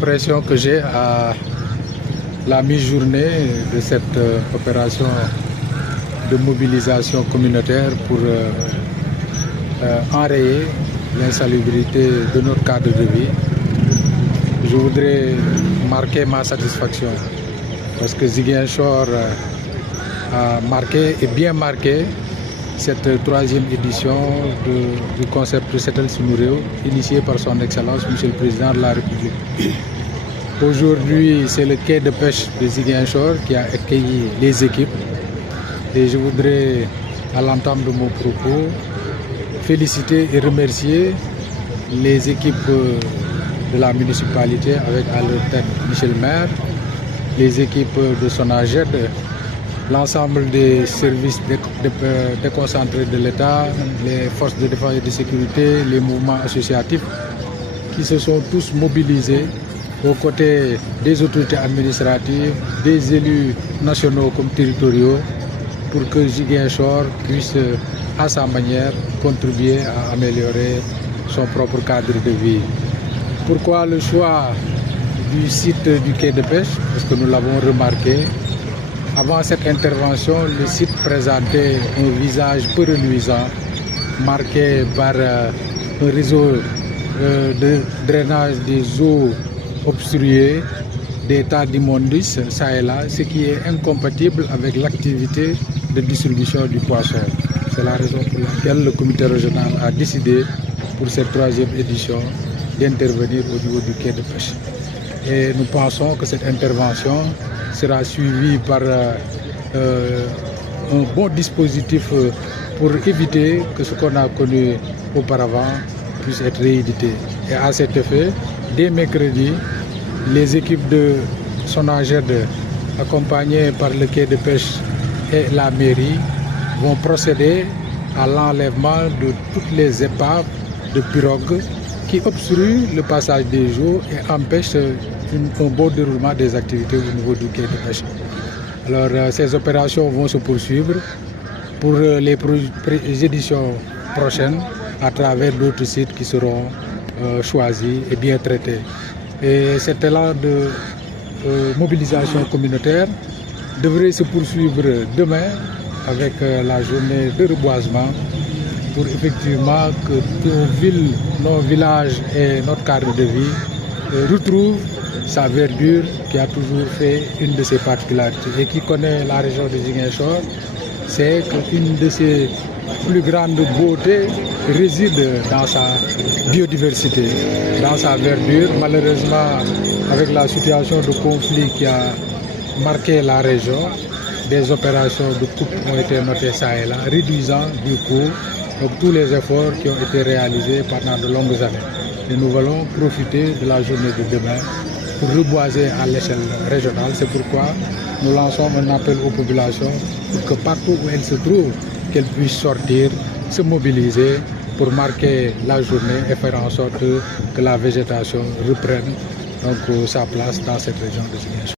L'impression que j'ai à la mi-journée de cette opération de mobilisation communautaire pour enrayer l'insalubrité de notre cadre de vie, je voudrais marquer ma satisfaction parce que Ziguinchor a marqué et bien marqué cette troisième édition du concept Setal Sunu Réew initié par son Excellence Monsieur le Président de la République. Aujourd'hui, c'est le quai de pêche de Ziguinchor qui a accueilli les équipes et je voudrais, à l'entame de mon propos, féliciter et remercier les équipes de la municipalité avec à leur tête Michel Maire, les équipes de SONAGED, l'ensemble des services déconcentrés de l'État, les forces de défense et de sécurité, les mouvements associatifs qui se sont tous mobilisés aux côtés des autorités administratives, des élus nationaux comme territoriaux pour que Ziguinchor puisse à sa manière contribuer à améliorer son propre cadre de vie. Pourquoi le choix du site du quai de pêche? Parce que nous l'avons remarqué. Avant cette intervention, le site présentait un visage peu reluisant, marqué par un réseau de drainage des eaux obstruées, des tas d'immondices, ça et là, ce qui est incompatible avec l'activité de distribution du poisson. C'est la raison pour laquelle le comité régional a décidé, pour cette troisième édition, d'intervenir au niveau du quai de pêche. Et nous pensons que cette intervention sera suivie par un bon dispositif pour éviter que ce qu'on a connu auparavant puisse être réédité. Et à cet effet, dès mercredi, les équipes de SONAGED, accompagnées par le quai de pêche et la mairie, vont procéder à l'enlèvement de toutes les épaves de pirogues qui obstruent le passage des eaux et empêchent un bon déroulement des activités au niveau du quai de pêche. Alors ces opérations vont se poursuivre pour les éditions prochaines à travers d'autres sites qui seront choisis et bien traités. Et cet élan de mobilisation communautaire devrait se poursuivre demain avec la journée de reboisement pour effectivement que nos villes, nos villages et notre cadre de vie retrouvent sa verdure qui a toujours fait une de ses particularités. Et qui connaît la région de Ziguinchor, c'est qu'une de ses plus grandes beautés réside dans sa biodiversité, dans sa verdure. Malheureusement, avec la situation de conflit qui a marqué la région, des opérations de coupe ont été notées ça et là, réduisant du coup donc, tous les efforts qui ont été réalisés pendant de longues années. Et nous allons profiter de la journée de demain pour reboiser à l'échelle régionale. C'est pourquoi nous lançons un appel aux populations pour que partout où elles se trouvent, qu'elles puissent sortir, se mobiliser pour marquer la journée et faire en sorte que la végétation reprenne donc, sa place dans cette région de Ziguinchor.